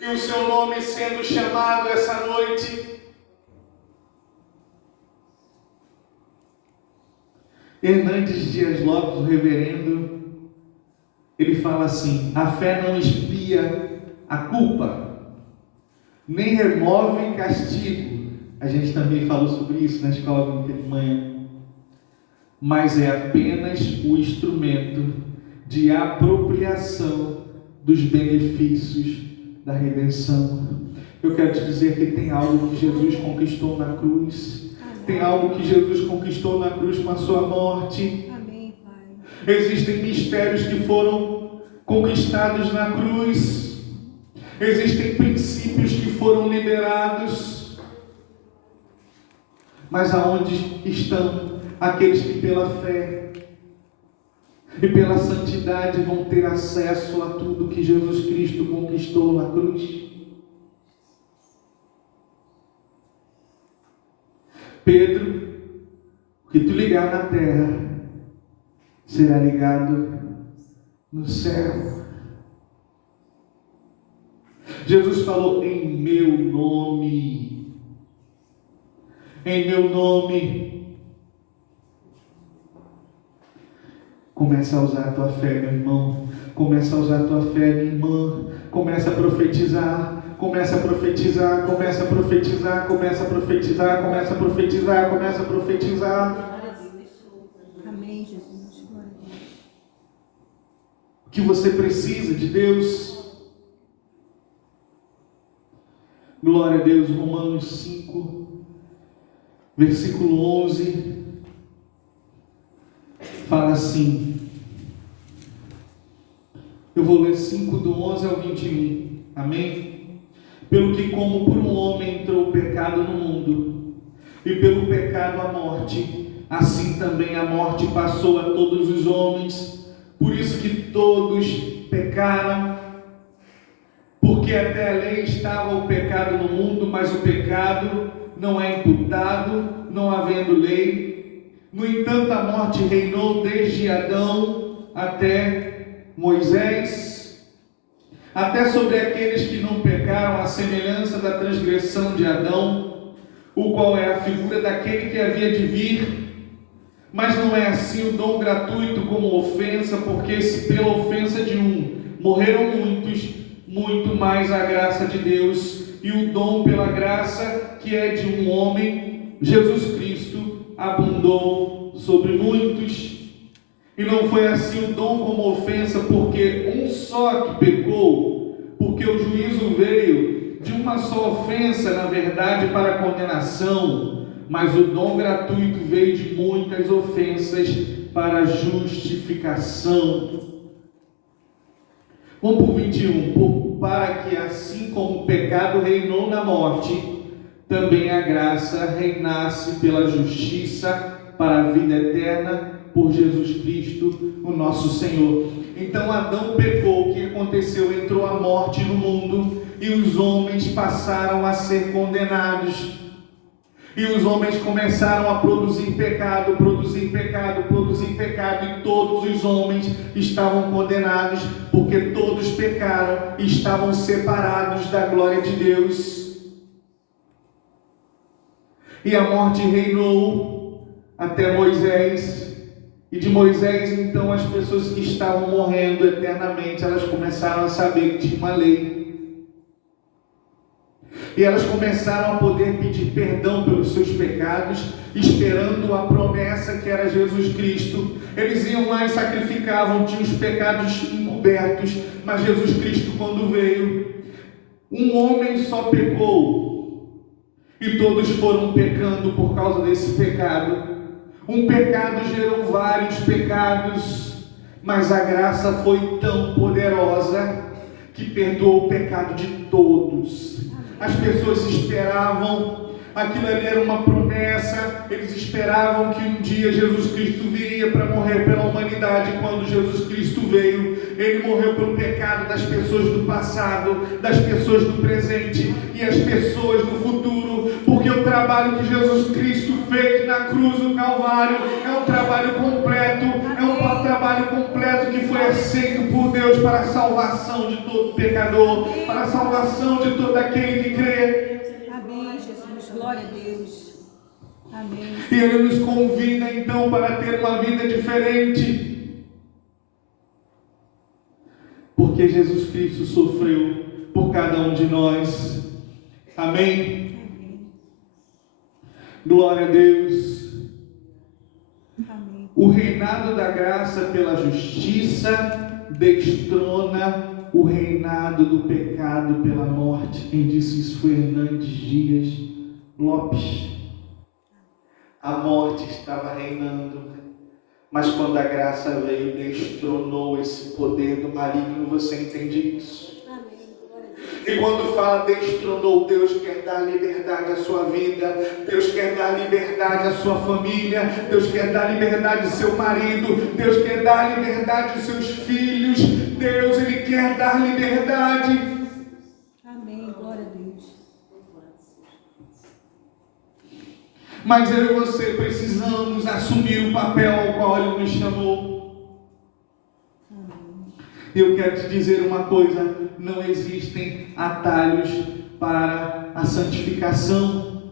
e o seu nome sendo chamado essa noite. Hernandes Dias Lopes, o reverendo, ele fala assim: a fé não expia a culpa, nem remove castigo. A gente também falou sobre isso na escola de manhã. Mas é apenas o instrumento de apropriação dos benefícios da redenção. Eu quero te dizer que tem algo que Jesus conquistou na cruz. Tem algo que Jesus conquistou na cruz com a sua morte. Amém, Pai. Existem mistérios que foram conquistados na cruz. Existem princípios que foram liberados. Mas aonde estão aqueles que pela fé e pela santidade vão ter acesso a tudo que Jesus Cristo conquistou na cruz? Pedro, o que tu ligar na terra será ligado no céu. Jesus falou: em meu nome. Em meu nome. Começa a usar a tua fé, meu irmão. Começa a usar a tua fé, minha irmã. Começa a profetizar. Começa a profetizar. Começa a profetizar. Começa a profetizar. Começa a profetizar. Começa a profetizar. Amém, Jesus. Glória a Deus. O que você precisa de Deus? Glória a Deus. Romanos 5, versículo 11. Fala assim. Eu vou ler 5 do 11 ao 21. Amém? Pelo que como por um homem entrou o pecado no mundo, e pelo pecado a morte, assim também a morte passou a todos os homens, por isso que todos pecaram, porque até a lei estava o pecado no mundo, mas o pecado não é imputado, não havendo lei. No entanto, a morte reinou desde Adão até Moisés, até sobre aqueles que não pecaram, à semelhança da transgressão de Adão, o qual é a figura daquele que havia de vir. Mas não é assim o dom gratuito como ofensa, porque se pela ofensa de um morreram muitos, muito mais a graça de Deus e o dom pela graça que é de um homem, Jesus Cristo, abundou sobre muitos. E não foi assim o dom como ofensa, porque um só que pecou, porque o juízo veio de uma só ofensa, na verdade, para a condenação, mas o dom gratuito veio de muitas ofensas para a justificação. Vamos para o 21. Para que assim como o pecado reinou na morte, também a graça reinasse pela justiça para a vida eterna, por Jesus Cristo, o nosso Senhor. Então Adão pecou, o que aconteceu? Entrou a morte no mundo e os homens passaram a ser condenados. E os homens começaram a produzir pecado, e todos os homens estavam condenados, porque todos pecaram e estavam separados da glória de Deus. E a morte reinou até Moisés. E de Moisés, então, as pessoas que estavam morrendo eternamente, elas começaram a saber que tinha uma lei. E elas começaram a poder pedir perdão pelos seus pecados, esperando a promessa que era Jesus Cristo. Eles iam lá e sacrificavam, tinham os pecados encobertos, mas Jesus Cristo, quando veio, um homem só pecou, e todos foram pecando por causa desse pecado. Um pecado gerou vários pecados, mas a graça foi tão poderosa que perdoou o pecado de todos. As pessoas esperavam, aquilo ali era uma promessa, eles esperavam que um dia Jesus Cristo viria para morrer pela humanidade. Quando Jesus Cristo veio, Ele morreu pelo pecado das pessoas do passado, das pessoas do presente e as pessoas do futuro, porque o trabalho que Jesus Cristo fez na cruz do Calvário é um trabalho completo, é um trabalho trabalho completo que foi aceito por Deus para a salvação de todo pecador, para a salvação de todo aquele que crê. Amém, Jesus. Glória a Deus. Amém. E Ele nos convida então para ter uma vida diferente. Porque Jesus Cristo sofreu por cada um de nós. Amém? Amém. Glória a Deus. Amém. O reinado da graça pela justiça destrona o reinado do pecado pela morte. Quem disse isso foi Hernandes Dias Lopes. A morte estava reinando, mas quando a graça veio, destronou esse poder do maligno. Você entende isso? Amém. Glória a Deus. E quando fala destronou, Deus quer dar liberdade à sua vida, Deus quer dar liberdade à sua família, Deus quer dar liberdade ao seu marido, Deus quer dar liberdade aos seus filhos, Deus, Ele quer dar liberdade. Amém. Glória a Deus. Mas eu e você precisamos assumir o papel ao qual Ele nos chamou. E eu quero te dizer uma coisa: não existem atalhos para a santificação.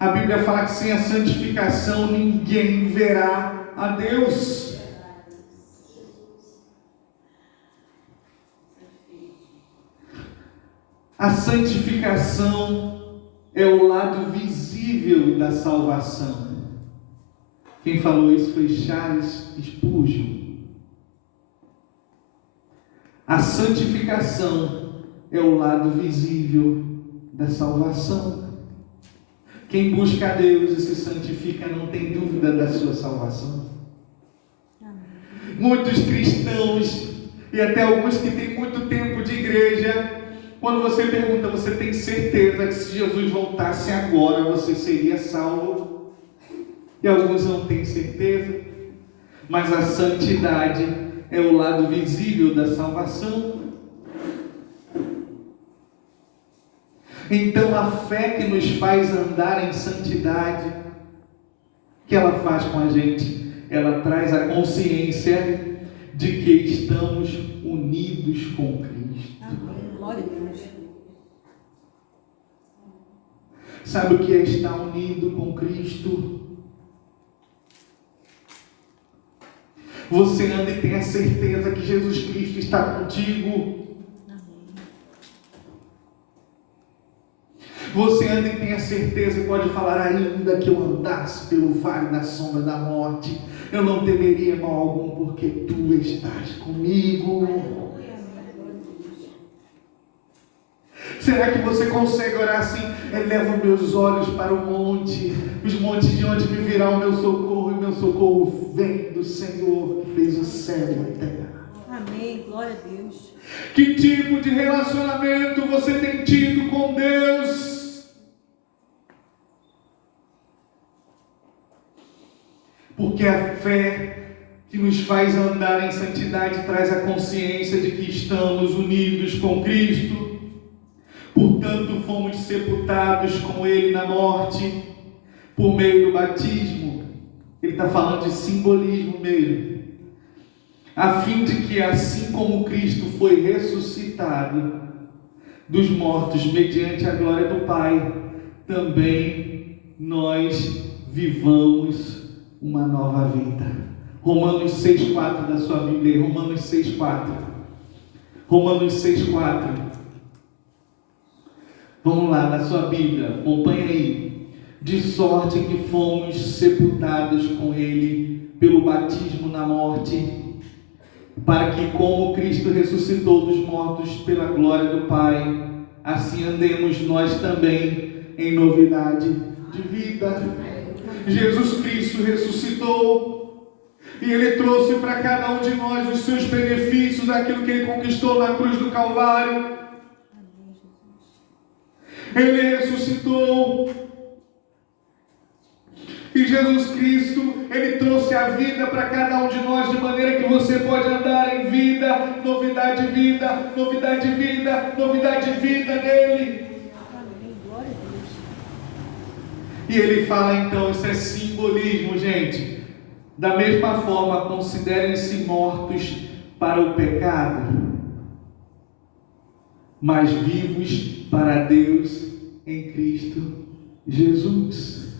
A Bíblia fala que sem a santificação ninguém verá a Deus. A santificação é o lado visível da salvação. Quem falou isso foi Charles Spurgeon. A santificação é o lado visível da salvação. Quem busca a Deus e se santifica não tem dúvida da sua salvação. Amém. Muitos cristãos, e até alguns que têm muito tempo de igreja, quando você pergunta, você tem certeza que se Jesus voltasse agora, você seria salvo? E alguns não têm certeza. Mas a santidade é o lado visível da salvação. Então a fé que nos faz andar em santidade, que ela faz com a gente? Ela traz a consciência de que estamos unidos com Cristo. Amém. Glória a Deus. Sabe o que é estar unido com Cristo? Você anda e tem a certeza que Jesus Cristo está contigo. Amém. Você anda e tem a certeza e pode falar: ainda que eu andasse pelo vale da sombra da morte, eu não temeria mal algum, porque tu estás comigo. Será que você consegue orar assim? Eleva meus olhos para o monte, os montes de onde me virá o meu socorro, e meu socorro vem do Senhor que fez o céu e a terra. Amém. Glória a Deus. Que tipo de relacionamento você tem tido com Deus? Porque a fé que nos faz andar em santidade traz a consciência de que estamos unidos com Cristo. Portanto, fomos sepultados com Ele na morte, por meio do batismo. Ele está falando de simbolismo mesmo. A fim de que, assim como Cristo foi ressuscitado dos mortos mediante a glória do Pai, também nós vivamos uma nova vida. Romanos 6,4 da sua Bíblia. Romanos 6,4. Romanos 6,4. Vamos lá, na sua Bíblia, acompanha aí. De sorte que fomos sepultados com Ele pelo batismo na morte, para que, como Cristo ressuscitou dos mortos pela glória do Pai, assim andemos nós também em novidade de vida. Jesus Cristo ressuscitou e Ele trouxe para cada um de nós os seus benefícios, aquilo que Ele conquistou na cruz do Calvário. Ele ressuscitou. E Jesus Cristo, Ele trouxe a vida para cada um de nós, de maneira que você pode andar em vida, novidade de vida, novidade de vida, novidade de vida nele. Amém. Glória a Deus. E Ele fala então, isso é simbolismo, gente. Da mesma forma, considerem-se mortos para o pecado, mas vivos para Deus em Cristo Jesus.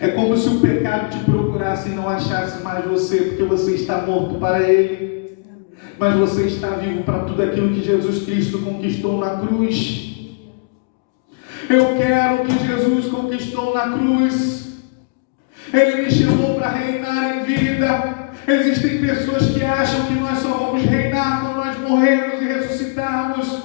É como se o pecado te procurasse e não achasse mais você, porque você está morto para ele, mas você está vivo para tudo aquilo que Jesus Cristo conquistou na cruz. Eu quero o que Jesus conquistou na cruz. Ele me chamou para reinar em vida. Existem pessoas que acham que nós só vamos reinar quando nós morrermos e ressuscitarmos,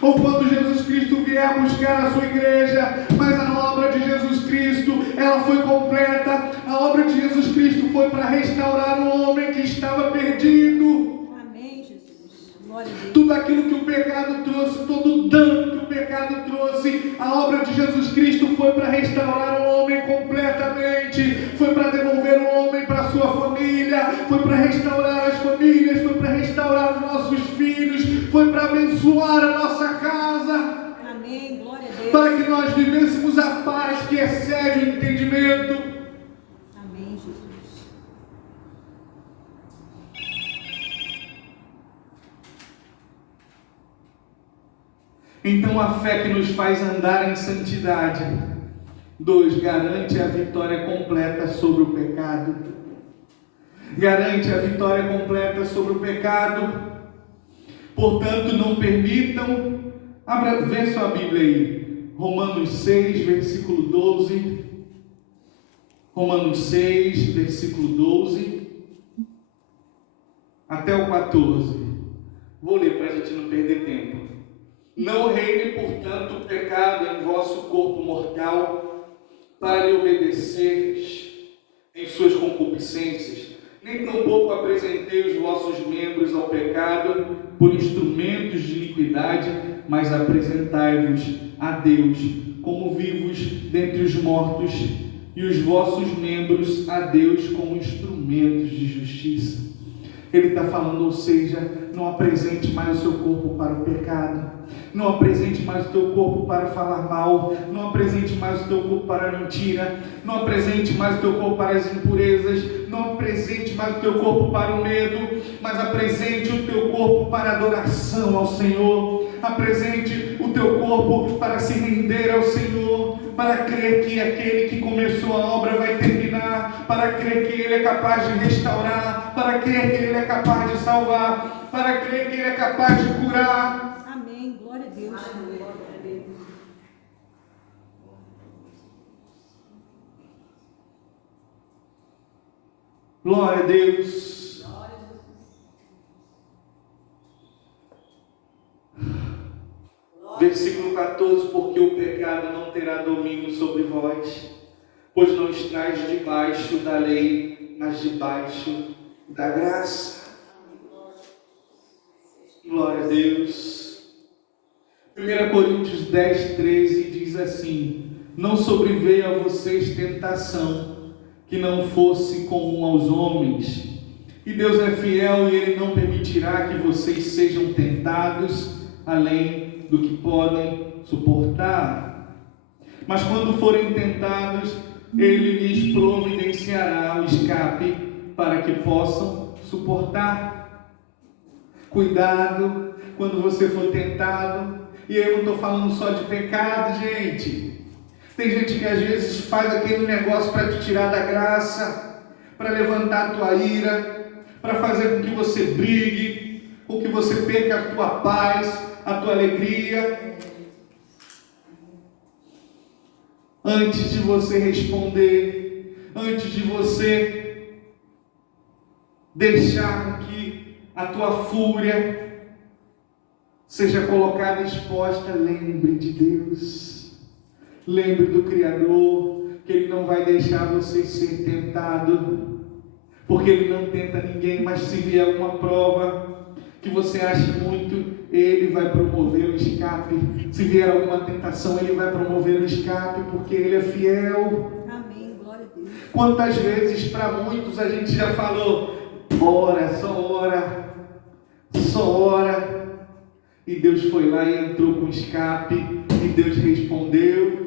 ou quando Jesus Cristo vier buscar a sua igreja. Mas a obra de Jesus Cristo, ela foi completa. A obra de Jesus Cristo foi para restaurar o homem que estava perdido. Amém, Jesus. Glória a Deus. Tudo aquilo que o pecado trouxe, todo o dano que o pecado trouxe, a obra de Jesus Cristo foi para restaurar o homem completamente, foi para devolver o homem para a sua família, foi para restaurar as famílias, foi para restaurar os nossos filhos, foi para abençoar a nossa casa. Amém, glória a Deus. Para que nós vivêssemos a paz que excede o entendimento. Amém, Jesus. Então a fé que nos faz andar em santidade. 2. Garante a vitória completa sobre o pecado. Garante a vitória completa sobre o pecado. Portanto, não permitam. Vê sua Bíblia aí. Romanos 6, versículo 12. Romanos 6, versículo 12. Até o 14. Vou ler para a gente não perder tempo. Não reine, portanto, o pecado em vosso corpo mortal, para lhe obedecer em suas concupiscências. Nem tampouco apresentei os vossos membros ao pecado por instrumentos de iniquidade, mas apresentai-vos a Deus como vivos dentre os mortos, e os vossos membros a Deus como instrumentos de justiça. Ele está falando, ou seja, não apresente mais o seu corpo para o pecado. Não apresente mais o teu corpo para falar mal. Não apresente mais o teu corpo para a mentira. Não apresente mais o teu corpo para as impurezas. Não apresente mais o teu corpo para o medo. Mas apresente o teu corpo para a adoração ao Senhor. Apresente o teu corpo para se render ao Senhor. Para crer que aquele que começou a obra vai terminar. Para crer que Ele é capaz de restaurar. Para crer que Ele é capaz de salvar. Para crer que Ele é capaz de curar. Amém, glória a Deus. Glória a Deus. Versículo 14: porque o pecado não terá domínio sobre vós, pois não estáis debaixo da lei, mas debaixo da graça. Glória a Deus. 1 Coríntios 10, 13 diz assim: não sobreveio a vocês tentação que não fosse comum aos homens, e Deus é fiel e Ele não permitirá que vocês sejam tentados além do que podem suportar. Mas quando forem tentados, Ele lhes providenciará o escape para que possam suportar. Cuidado quando você for tentado. E eu não estou falando só de pecado, gente. Tem gente que às vezes faz aquele negócio para te tirar da graça, para levantar a tua ira, para fazer com que você brigue, com que você perca a tua paz, a tua alegria. Antes de você responder, antes de você deixar com que a tua fúria seja colocada exposta, lembre de Deus, lembre do Criador, que Ele não vai deixar você ser tentado, porque Ele não tenta ninguém, mas se vier alguma prova que você ache muito, Ele vai promover o escape. Se vier alguma tentação, Ele vai promover o escape, porque Ele é fiel. Amém, glória a Deus. Quantas vezes para muitos a gente já falou, ora, só ora, e Deus foi lá e entrou com escape, e Deus respondeu.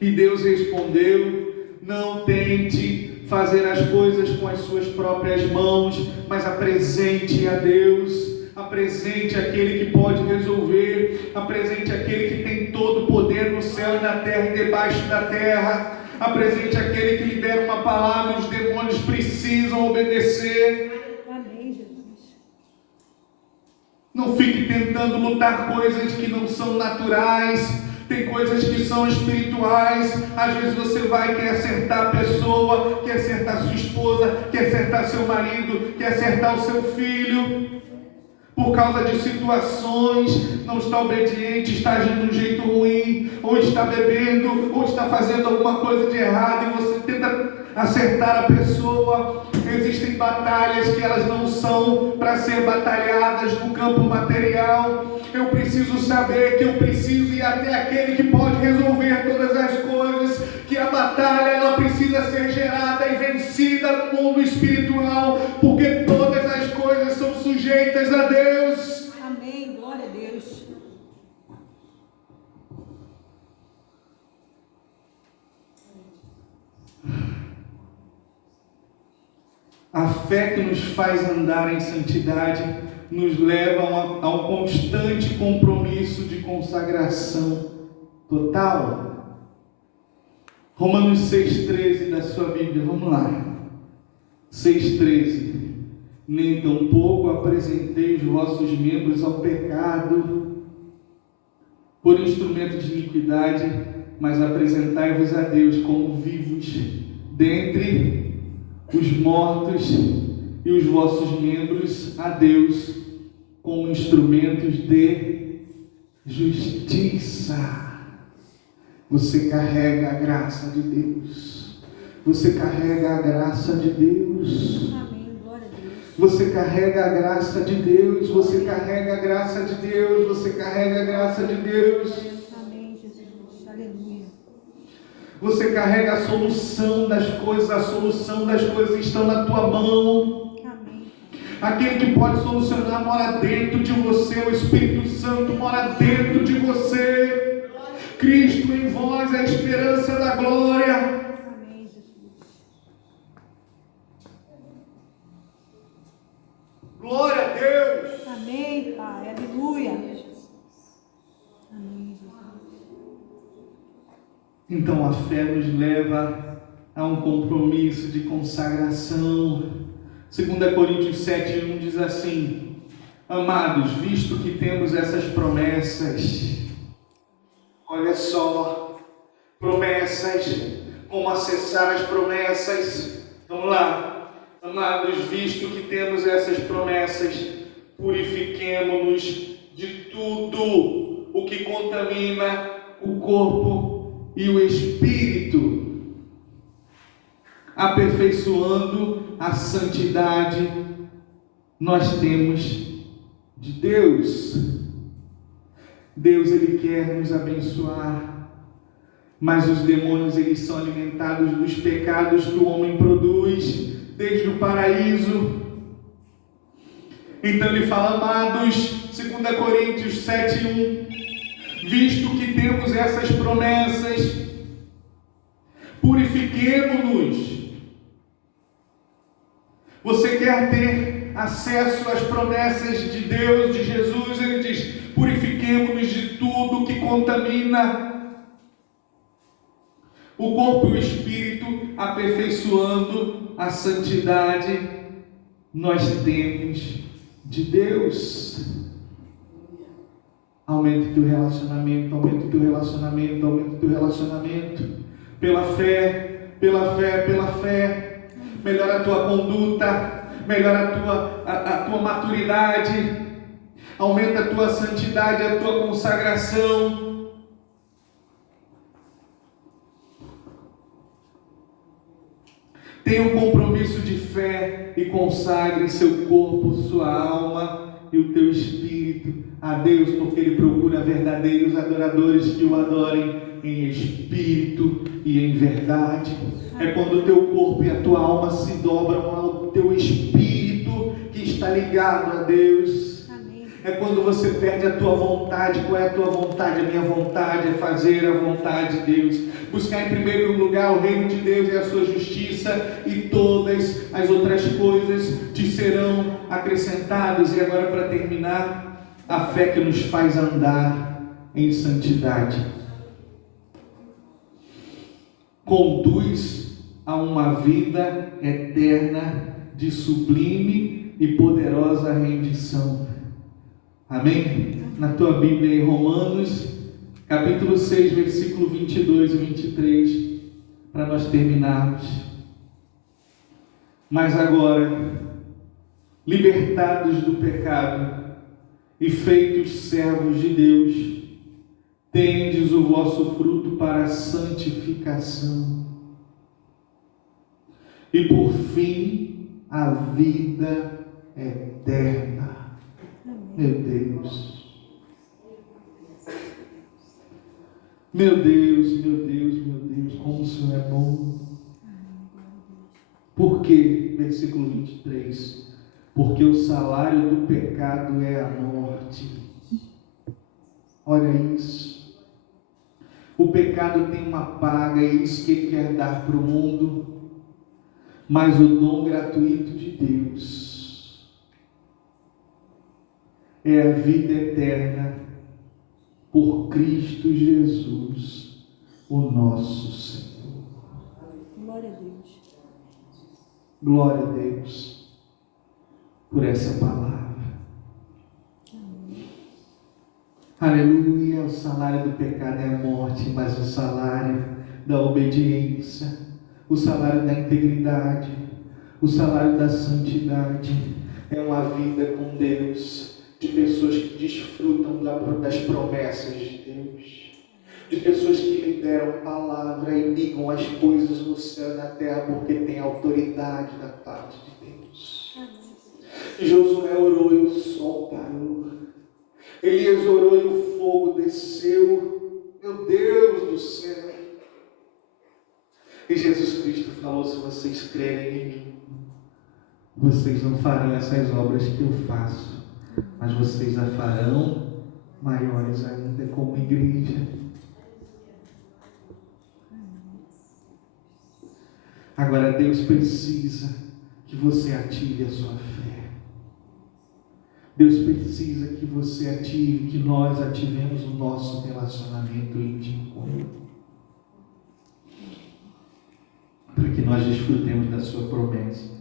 E Deus respondeu: não tente fazer as coisas com as suas próprias mãos, mas apresente a Deus. Apresente aquele que pode resolver, apresente aquele que tem todo o poder no céu e na terra e debaixo da terra, apresente aquele que libera uma palavra e os demônios precisam obedecer. Amém, Jesus. Não fique tentando lutar coisas que não são naturais. Tem coisas que são espirituais. Às vezes você vai quer acertar a pessoa, quer acertar sua esposa, quer acertar seu marido, quer acertar o seu filho. Por causa de situações, não está obediente, está agindo de um jeito ruim, ou está bebendo, ou está fazendo alguma coisa de errado, e você tenta acertar a pessoa. Existem batalhas que elas não são para ser batalhadas no campo material. Eu preciso saber que eu preciso ir até aquele que pode resolver todas as coisas, que a batalha ela precisa ser gerada e vencida no mundo espiritual, porque todas as coisas são sujeitas a Deus. Amém, glória a Deus. A fé que nos faz andar em santidade nos leva a um constante compromisso de consagração total. Romanos 6,13 da sua Bíblia, vamos lá. 6,13. Nem tampouco apresentei os vossos membros ao pecado por instrumento de iniquidade, mas apresentai-vos a Deus como vivos dentre os mortos, e os vossos membros a Deus como instrumentos de justiça. Você carrega a graça de Deus. Você carrega a graça de Deus. Amém, glória a Deus. Você carrega a graça de Deus. Você carrega a graça de Deus. Você carrega a graça de Deus. Amém, Jesus. Aleluia. Você carrega a solução das coisas. A solução das coisas está na tua mão. Amém. Aquele que pode solucionar mora dentro de você. O Espírito Santo mora dentro de você. Cristo em vós é a esperança da glória. Amém, Jesus. Glória a Deus. Amém, Pai. Aleluia. Amém, Jesus. Então a fé nos leva a um compromisso de consagração. 2 Coríntios 7,1 diz assim: amados, visto que temos essas promessas, olha só, promessas, como acessar as promessas. Vamos lá. Amados, visto que temos essas promessas, purifiquemo-nos de tudo o que contamina o corpo e o espírito, aperfeiçoando a santidade nós temos de Deus. Deus, Ele quer nos abençoar, mas os demônios, eles são alimentados dos pecados que o homem produz desde o paraíso. Então ele fala, amados, 2 Coríntios 7,1, visto que temos essas promessas, purifiquemo-nos. Você quer ter acesso às promessas de Deus, de Jesus? Ele diz, purifiquemo-nos de tudo que contamina o corpo e o espírito, aperfeiçoando a santidade nós temos de Deus. Aumente teu relacionamento, aumente teu relacionamento, aumente teu relacionamento. Pela fé, pela fé, pela fé. Melhora a tua conduta, melhora a tua maturidade, aumenta a tua santidade, a tua consagração. Tenha um compromisso de fé e consagre seu corpo, sua alma e o teu espírito a Deus, porque Ele procura verdadeiros adoradores que o adorem em espírito e em verdade. É quando o teu corpo e a tua alma se dobram ao teu espírito que está ligado a Deus. Amém. É quando você perde a tua vontade. Qual é a tua vontade? vontade, a minha vontade é fazer a vontade de Deus. Buscar em primeiro lugar o reino de Deus e a sua justiça, e todas as outras coisas te serão acrescentadas. E agora, para terminar, a fé que nos faz andar em santidade conduz a uma vida eterna de sublime e poderosa rendição. Amém? Na tua Bíblia, em Romanos, capítulo 6, versículo 22 e 23, para nós terminarmos. Mas agora, libertados do pecado e feitos servos de Deus, tendes o vosso fruto para a santificação e por fim a vida eterna. Meu Deus, meu Deus, meu Deus, meu Deus, como o Senhor é bom. Por quê? Versículo 23. Porque o salário do pecado é a morte. Olha isso. O pecado tem uma paga, é isso que ele quer dar para o mundo. Mas o dom gratuito de Deus é a vida eterna por Cristo Jesus, o nosso Senhor. Glória a Deus. Glória a Deus por essa palavra. Aleluia. O salário do pecado é a morte, mas o salário da obediência, o salário da integridade, o salário da santidade é uma vida com Deus, de pessoas que desfrutam das promessas de Deus, de pessoas que liberam palavra e ligam as coisas no céu e na terra porque tem autoridade da parte de Deus. Josué orou e o sol parou. Elias orou e o fogo desceu. Meu Deus do céu. E Jesus Cristo falou: se vocês crerem em mim, vocês não farão essas obras que eu faço, mas vocês a farão maiores ainda, como igreja. Agora Deus precisa que você ative a sua fé. Deus precisa que você ative, que nós ativemos o nosso relacionamento íntimo com Ele, para que nós desfrutemos da sua promessa.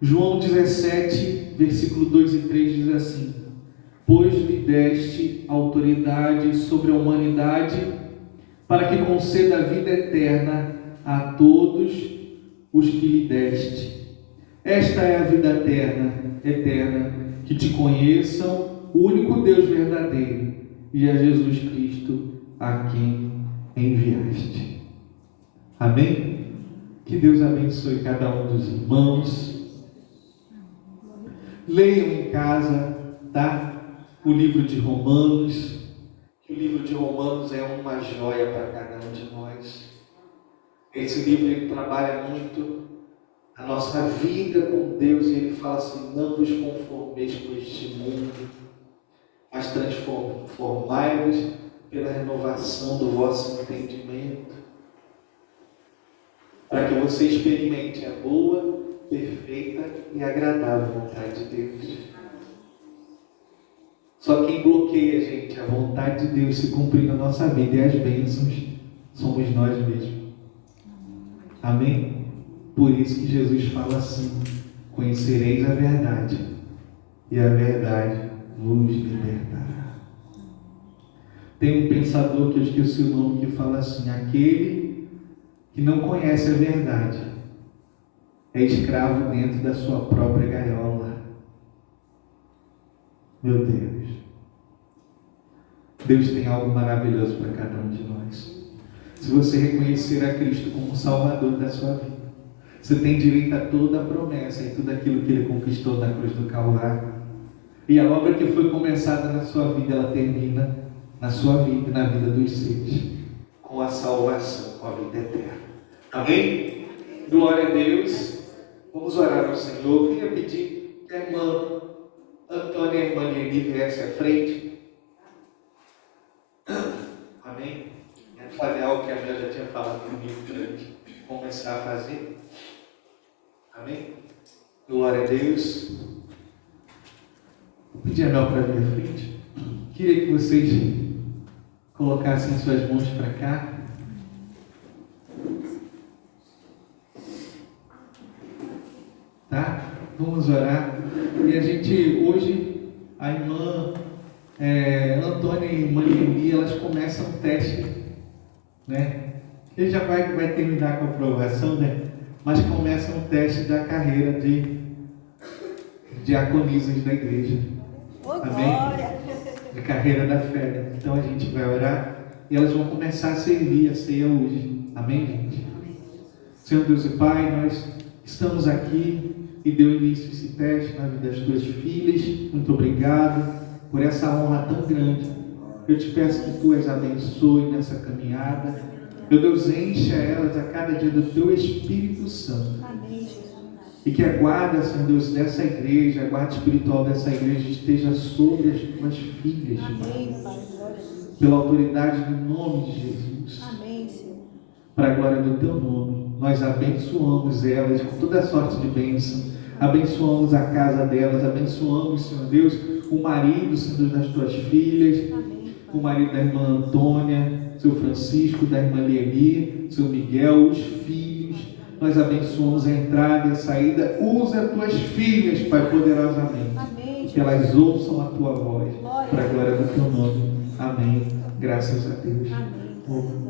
João 17, versículo 2 e 3 diz assim: pois lhe deste autoridade sobre a humanidade, para que conceda a vida eterna a todos os que lhe deste. Esta é a vida eterna, que te conheçam, o único Deus verdadeiro, e a Jesus Cristo, a quem enviaste. Amém? Que Deus abençoe cada um dos irmãos. Leiam em casa, tá? O livro de Romanos. O livro de Romanos é uma joia para cada um de nós. Esse livro ele trabalha muito a nossa vida com Deus, e ele fala assim: não vos conformeis com este mundo, mas transformai-vos pela renovação do vosso entendimento, para que você experimente a boa, perfeita e agradável vontade de Deus. Só quem bloqueia, gente, a vontade de Deus se cumprir na nossa vida e as bênçãos somos nós mesmos. Amém? Por isso que Jesus fala assim: conhecereis a verdade, e a verdade vos libertará. Tem um pensador que eu esqueci o nome, que fala assim: aquele que não conhece a verdade é escravo dentro da sua própria gaiola. Meu Deus. Deus tem algo maravilhoso para cada um de nós. Se você reconhecer a Cristo como Salvador da sua vida, você tem direito a toda a promessa e tudo aquilo que Ele conquistou na cruz do Calvário. E a obra que foi começada na sua vida, ela termina na sua vida e na vida dos seus, com a salvação, com a vida eterna. Amém? Glória a Deus. Vamos orar ao Senhor. Eu queria pedir que a irmã Antônia e a irmã Leni viessem à frente. Glória a Deus. Vou pedir a Mel para vir à frente. Queria que vocês colocassem suas mãos para cá. Tá? Vamos orar. E a gente, hoje, a irmã Antônia e a irmã Lili, elas começam um teste, né? Ele já vai terminar com a aprovação, né? Mas começa um teste da carreira de diaconisas da igreja. Amém? De carreira da fé. Né? Então a gente vai orar e elas vão começar a servir a ceia hoje. Amém, gente? Senhor Deus e Pai, nós estamos aqui e deu início a esse teste na vida das tuas filhas. Muito obrigado por essa honra tão grande. Eu te peço que tu as abençoe nessa caminhada. Meu Deus, encha elas a cada dia do teu Espírito Santo. Amém, Jesus. E que a guarda, Senhor Deus, dessa igreja, a guarda espiritual dessa igreja esteja sobre as tuas filhas. Amém, Pai. Glória a Deus. Pela autoridade do nome de Jesus. Amém, Senhor. Para a glória do teu nome, nós abençoamos elas com toda sorte de bênção. Abençoamos a casa delas, abençoamos, Senhor Deus, o marido, Senhor Deus, das tuas filhas. Amém. O marido da irmã Antônia, seu Francisco, da irmã Lieli, seu Miguel, os filhos. Nós abençoamos a entrada e a saída. Usa as tuas filhas, Pai, poderosamente. Amém, Que elas ouçam a tua voz. Glória. Para a glória do teu nome. Amém. Graças a Deus. Amém. Oh,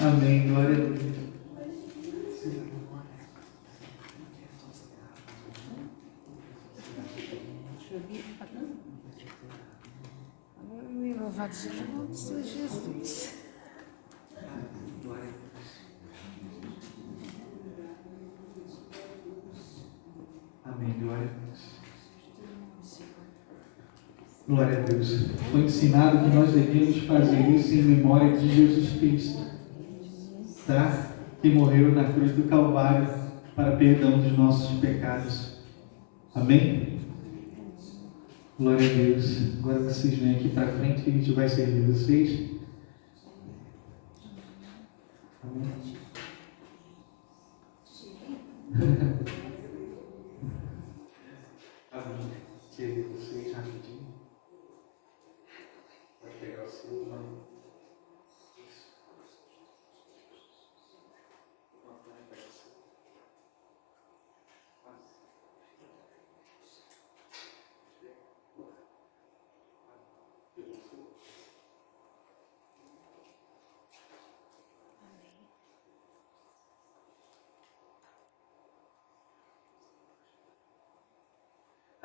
amém, glória a Deus. Louvado seja o nome do Senhor Jesus. Amém, glória a Deus. Glória a Deus. Foi ensinado que nós devemos fazer isso em memória de Jesus Cristo, tá? Que morreu na cruz do Calvário para perdão dos nossos pecados. Amém? Glória a Deus. Agora vocês vêm aqui para frente que a gente vai servir vocês. Amém? Amém. Servir vocês rapidinho. Pode pegar o seu, mano.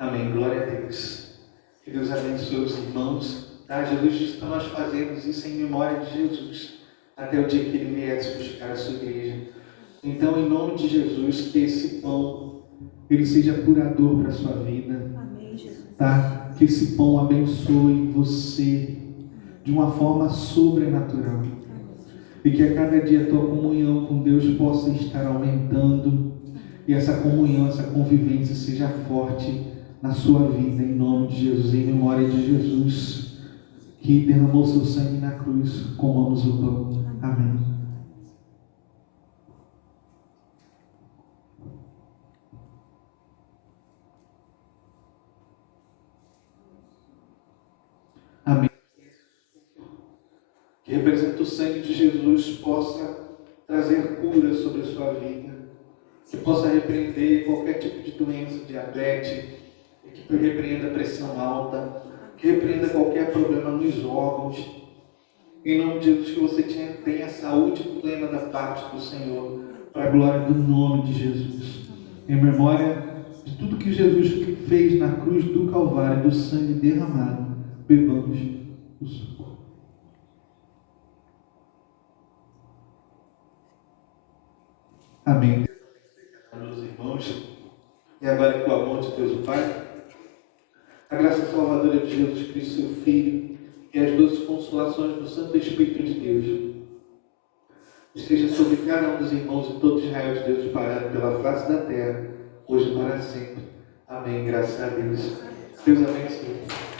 Amém, glória a Deus. Que Deus abençoe os irmãos. Tá? Jesus disse para nós fazermos isso em memória de Jesus, até o dia que Ele viesse buscar a sua igreja. Então, em nome de Jesus, que esse pão, ele seja curador para a sua vida. Amém, Jesus. Tá? Que esse pão abençoe você de uma forma sobrenatural. E que a cada dia a tua comunhão com Deus possa estar aumentando. E essa comunhão, essa convivência seja forte na sua vida, em nome de Jesus, em memória de Jesus, que derramou seu sangue na cruz. Comamos o pão. Amém. Amém. Que representa o sangue de Jesus possa trazer cura sobre a sua vida, que possa repreender qualquer tipo de doença, diabetes, que repreenda a pressão alta, que repreenda qualquer problema nos órgãos. Em nome de Jesus, que você tenha saúde plena da parte do Senhor, para a glória do nome de Jesus. Em memória de tudo que Jesus fez na cruz do Calvário, do sangue derramado, bebamos o suco. Amém. Meus irmãos, e agora com o amor de Deus o Pai, a graça salvadora de Jesus Cristo, seu Filho, e as doces consolações do Santo Espírito de Deus esteja sobre cada um dos irmãos e todo Israel de Deus espalhado pela face da terra, hoje e para sempre. Amém. Graças a Deus. Deus abençoe.